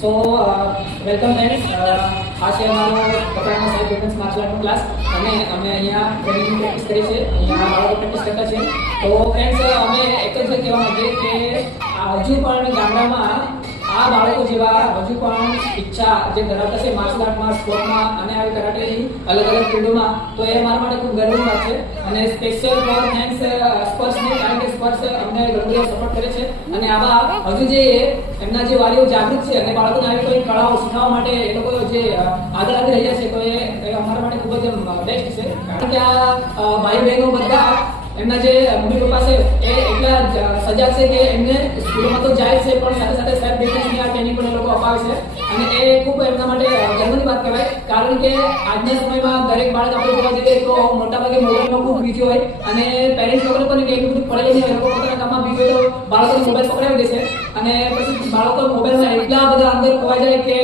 સો welcome friends, આ છે અમારો કપડામાં સાહેબ ડિફેન્સ માર્શલ આર્ટનો ક્લાસ અને અમે અહીંયા ટ્રેનિંગ પ્રેક્ટિસ કરી છે. અહીંયા બાળકો પ્રેક્ટિસ કરતા છે. તો ફ્રેન્ડ્સ, અમે એક જ કહેવા માંગીએ કે હજુ પણ ગામડામાં આ બાળકો જેવા હજુ પણ ઈચ્છા જે ધરાવતા છે માર્શલ આર્ટમાં, સ્પોર્ટમાં અને આવી કરાટેની અલગ અલગ ફિલ્ડોમાં, તો એ મારા માટે ખૂબ ગર્વની વાત છે. અને સ્પેશિયલ ફોર થેન્ક્સ સ્પર્શને, કારણ કે સ્પર્શ અમને ઘણું બધું સપોર્ટ કરે છે. અને આવા હજુ જે એમના જે વાલીઓ જાગૃત છે અને બાળકોને આવી કોઈ કળાઓ શીખવવા માટે એ લોકો જે આગળ આવી રહ્યા છે, તો એ અમારા માટે ખૂબ જ બેસ્ટ છે. કારણ કે આ ભાઈ બહેનો બધા એમના જે મમ્મી પપ્પા છે એ એટલા સજાગ છે કે એમને સ્કૂલોમાં તો જાય છે, પણ સાથે સાથે સેલ્ફ ડિફેન્સની આ ટ્રેનિંગ પણ એ લોકો અપાવે છે. અને એ ખૂબ એમના માટે ગર્વની વાત કહેવાય. કારણ કે આજના સમયમાં દરેક બાળક આપણે જોવા જઈએ તો મોટાભાગે મોબાઈલમાં ખૂબ બીજી હોય અને પેરેન્ટ્સ લોકોને પણ એટલું બધું પડેલું નહીં હોય. લોકો પોતાના કામમાં બીજો તો બાળકોને મોબાઈલ પકડાવી દે છે અને પછી બાળકો મોબાઈલમાં એટલા બધા અંદર ખોવાઈ જાય કે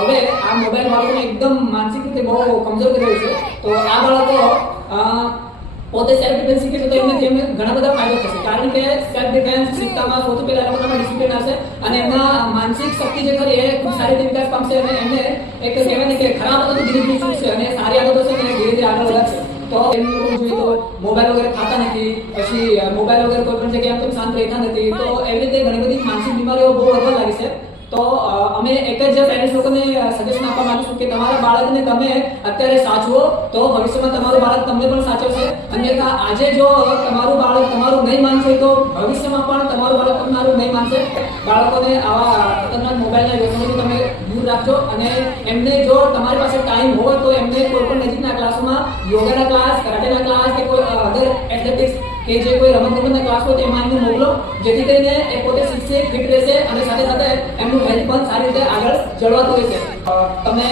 હવે આ મોબાઈલ બાળકોને એકદમ માનસિક રીતે બહુ કમજોર કરી રહ્યું છે. તો આ બાળકો પોતે સેલ્ફ ડિફેન્સ શીખે છે તો એમને ઘણા બધા ફાયદા થશે. કારણ કે સેલ્ફ ડિફેન્સ શીખતામાં સૌથી પહેલા લોકોમાં ડિસિપ્લિન આવશે અને એમના માનસિક શક્તિ જે ખરી એ ખૂબ સારી રીતે વિકાસ પામશે અને એમને એક કહેવાય ને કે ખરાબ આદતો ધીરે ધીરે છૂટશે અને સારી આદતો છે ને ધીરે ધીરે આગળ વધશે. તો એમ લોકો જોઈએ તો મોબાઈલ વગેરે ખાતા નથી, પછી મોબાઈલ વગેરે કોઈ પણ જગ્યાએ તો શાંત રહેતા નથી. તો એવી રીતે ઘણી બધી માનસિક બીમારીઓ બહુ વધવા લાગી છે. તો અમે એક જ પેરેન્ટ્સ લોકોને સજેશન આપવા માંગીશું કે તમારા બાળકને તમે અત્યારે સાચવો તો ભવિષ્યમાં તમારું બાળક તમને પણ સાચવશે. અન્યથા આજે જો તમારું બાળક તમારું નહીં માનશે તો ભવિષ્યમાં પણ તમારું બાળક તમારું નહીં માનશે. બાળકોને આવા ખતરનાક મોબાઈલના વ્યસનોથી તમે દૂર રાખજો અને એમને જો તમારી પાસે ટાઈમ હોય તો એમને કોઈ પણ નજીકના ક્લાસમાં યોગાના ક્લાસ, કરાટેના ક્લાસ કે કોઈ અધર એથ્લેટિક્સ કે જે કોઈ રમતગમતના ક્લાસ હોય તેમાં એમને મોકલો, જેથી કરીને એ પોતે શીખશે, ફિટ રહેશે અને સાથે સાથે એમનું હેલ્થ પણ સારી રીતે આગળ જળવાતું રહેશે. તમે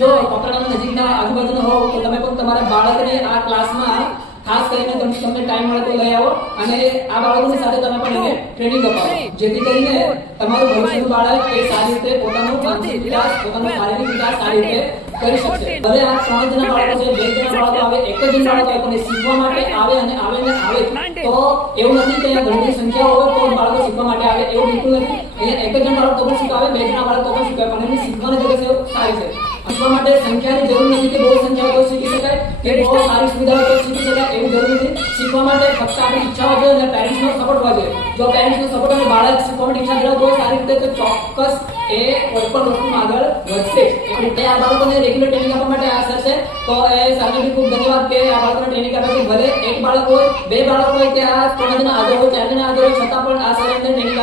જો કપડાના નજીકના આજુબાજુના હોવ તો તમે પણ તમારા બાળકને આ ક્લાસમાં ખાસ કરીને તમને ટાઈમ મળે તો લઈ આવો અને આ બાળકોની સાથે તમે પણ એને ટ્રેનિંગ અપાવો, જેથી કરીને તમારું ભવિષ્યનું બાળક એ સારી રીતે પોતાનો માનસિક વિકાસ, પોતાનો શારીરિક વિકાસ સારી રીતે કરી શકશે. હવે આ 3 જણા બાળકો છે, 2 જણા બાળકો આવે, એક જ બાળક આવે પણ શીખવા માટે આવે અને આવે ને આવે. તો એવું નથી કે ઘણી બધી સંખ્યા હોય તો બાળકો શીખવા માટે આવે, એવું બિલકુલ નથી. અહીંયા એક જ જણ બાળક તો પણ શીખાવે, 2 જણા બાળક તો પણ શીખાવે, પણ એની શીખવાની જગ્યા સારી છે. શીખવા માટે સંખ્યાની જરૂર નથી કે બહુ સંખ્યા તો શીખી શકાય કે બહુ સારી સુવિધાઓ તો શીખી શકાય, એવું જરૂર નથી. શીખવા માટે ફક્ત આપણી ઈચ્છા હોય અને પેરેન્ટ્સનો સપોર્ટ હોય. જો પેરેન્ટ્સનો સપોર્ટ અને બાળક શીખવા માટે ઈચ્છા ધરાવતો હોય સારી રીતે, તો ચોક્કસ એ કોઈ પણ વસ્તુમાં આગળ વધશે. એટલે આ બાળકોને રેગ્યુલર ટ્રેનિંગ આપવા માટે આ સર છે. તો એ સરને બી ખૂબ ધન્યવાદ કે આ બાળકોને ટ્રેનિંગ આપે છે. ભલે એક બાળક હોય, 2 બાળક હોય કે આ 3 જણા હાજર હોય, 4 જણા હાજર હોય, છતાં પણ આ સર એમને ટ્રેનિંગ